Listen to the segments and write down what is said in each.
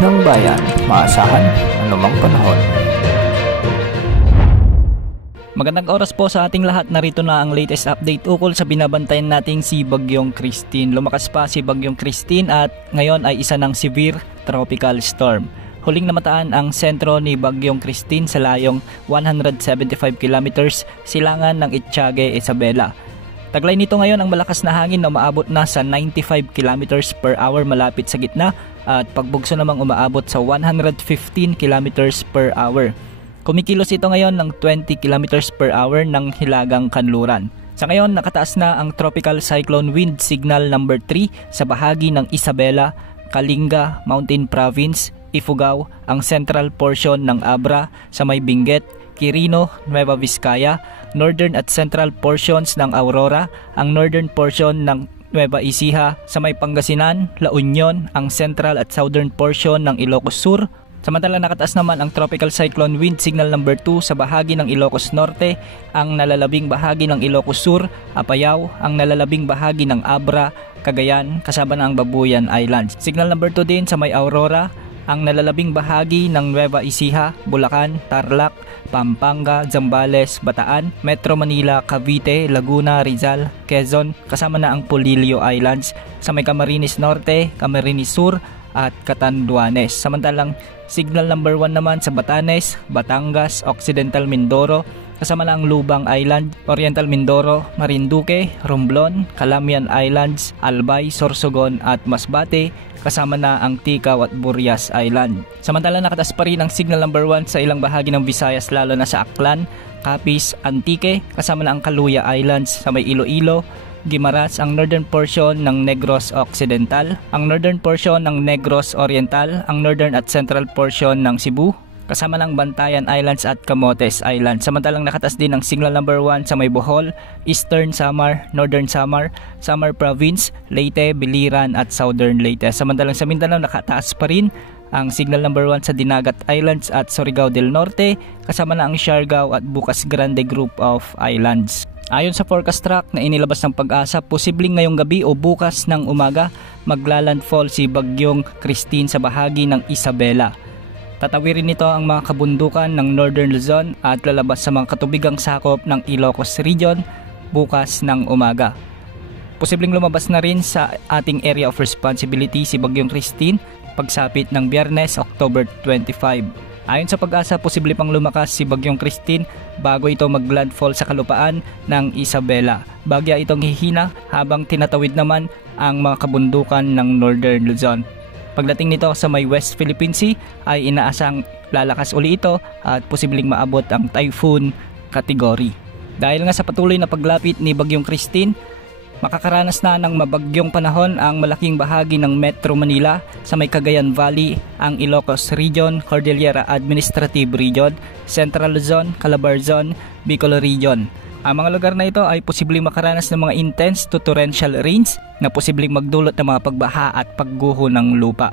ng bayan, maasahan anumang panahon. Magandang oras po sa ating lahat. Narito na ang latest update ukol sa binabantayan nating si Bagyong Christine. Lumakas pa si Bagyong Christine at ngayon ay isa ng severe tropical storm. Huling namataan ang sentro ni Bagyong Christine sa layong 175 kilometers silangan ng Ittiague, Isabela. Taglay nito ngayon ang malakas na hangin na umaabot na sa 95 kilometers per hour malapit sa gitna at pagbugso namang umaabot sa 115 kilometers per hour. Kumikilos ito ngayon ng 20 kilometers per hour ng hilagang kanluran. Sa ngayon, nakataas na ang Tropical Cyclone Wind Signal number 3 sa bahagi ng Isabela, Kalinga, Mountain Province, Ifugao, ang central portion ng Abra sa may Benguet, Quirino, Nueva Vizcaya, northern at central portions ng Aurora, ang northern portion ng Nueva Ecija, sa may Pangasinan, La Union, ang central at southern portion ng Ilocos Sur. Samantalang nakataas naman ang Tropical Cyclone Wind Signal number 2 sa bahagi ng Ilocos Norte, ang nalalabing bahagi ng Ilocos Sur, Apayao, ang nalalabing bahagi ng Abra, Cagayan, kasama na ang Babuyan Islands. Signal number 2 din sa may Aurora, ang nalalabing bahagi ng Nueva Ecija, Bulacan, Tarlac, Pampanga, Zambales, Bataan, Metro Manila, Cavite, Laguna, Rizal, Quezon, kasama na ang Polillo Islands, sa may Camarines Norte, Camarines Sur, at Catanduanes. Samantalang signal number 1 naman sa Batanes, Batangas, Occidental Mindoro, kasama na ang Lubang Island, Oriental Mindoro, Marinduque, Romblon, Calamian Islands, Albay, Sorsogon at Masbate, kasama na ang Ticao at Burias Island. Samantalang nakataas pa rin ang signal number 1 sa ilang bahagi ng Visayas lalo na sa Aklan, Capiz, Antique, kasama na ang Caluya Islands sa may Iloilo, Guimaras, ang northern portion ng Negros Occidental, ang northern portion ng Negros Oriental, ang northern at central portion ng Cebu, kasama ng Bantayan Islands at Camotes Island. Samantalang nakataas din ang signal number 1 sa may Bohol, Eastern Samar, Northern Samar, Samar Province, Leyte, Biliran at Southern Leyte. Samantalang sa Mindanao nakataas pa rin ang signal number 1 sa Dinagat Islands at Surigao del Norte, kasama na ang Siargao at Bukas Grande Group of Islands. Ayon sa forecast track na inilabas ng Pag-asa, posibleng ngayong gabi o bukas ng umaga maglalandfall si Bagyong Christine sa bahagi ng Isabela. Tatawirin nito ang mga kabundukan ng Northern Luzon at lalabas sa mga katubigang sakop ng Ilocos Region bukas ng umaga. Posibleng lumabas na rin sa ating area of responsibility si Bagyong Christine pagsapit ng Biyernes, October 25. Ayon sa Pag-asa, posible pang lumakas si Bagyong Christine bago ito maglandfall sa kalupaan ng Isabela. Bagya itong hihina habang tinatawid naman ang mga kabundukan ng Northern Luzon. Pagdating nito sa may West Philippine Sea ay inaasang lalakas uli ito at posibleng maabot ang typhoon category. Dahil nga sa patuloy na paglapit ni Bagyong Christine, makakaranas na ng mabagyong panahon ang malaking bahagi ng Metro Manila sa may Cagayan Valley, ang Ilocos Region, Cordillera Administrative Region, Central Luzon, Calabarzon, Bicol Region. Ang mga lugar na ito ay posibleng makaranas ng mga intense to torrential rains na posibleng magdulot ng mga pagbaha at pagguho ng lupa.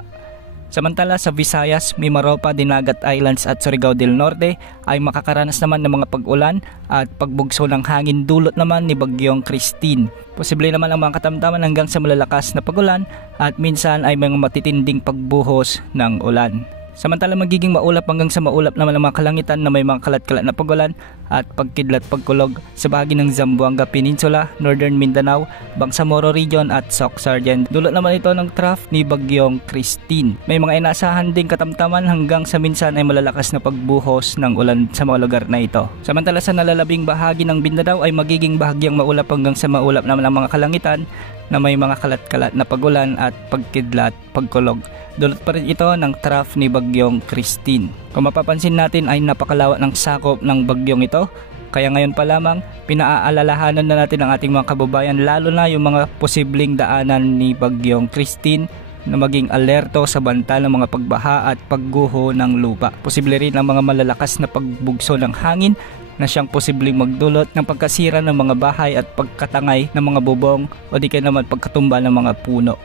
Samantala sa Visayas, Mimaropa, Dinagat Islands at Surigao del Norte ay makakaranas naman ng mga pag-ulan at pagbugso ng hangin dulot naman ni Bagyong Christine. Posible naman ang mga katamtaman hanggang sa malalakas na pag-ulan at minsan ay mga matitinding pagbuhos ng ulan. Samantala magiging maulap hanggang sa maulap naman ang mga kalangitan na may mga kalat-kalat na pag-ulan at pagkidlat pagkulog sa bahagi ng Zamboanga Peninsula, Northern Mindanao, Bangsamoro Region at Soc-Sargent. Dulot naman ito ng trough ni Bagyong Christine. May mga inaasahan ding katamtaman hanggang sa minsan ay malalakas na pagbuhos ng ulan sa mga lugar na ito. Samantala sa nalalabing bahagi ng Mindanao ay magiging bahagyang maulap hanggang sa maulap naman ang mga kalangitan na may mga kalat-kalat na pag-ulan at pagkidlat pagkulog. Dulot pa rin ito ng trough ni Bagyong Christine. Kung mapapansin natin ay napakalawak ng sakop ng bagyong ito. Kaya ngayon pa lamang pinaaalalahanan na natin ang ating mga kababayan lalo na yung mga posibleng daanan ni Bagyong Christine na maging alerto sa banta ng mga pagbaha at pagguho ng lupa. Posible rin ang mga malalakas na pagbugso ng hangin na siyang posibleng magdulot ng pagkasira ng mga bahay at pagkatangay ng mga bubong o di kaya naman pagkatumba ng mga puno.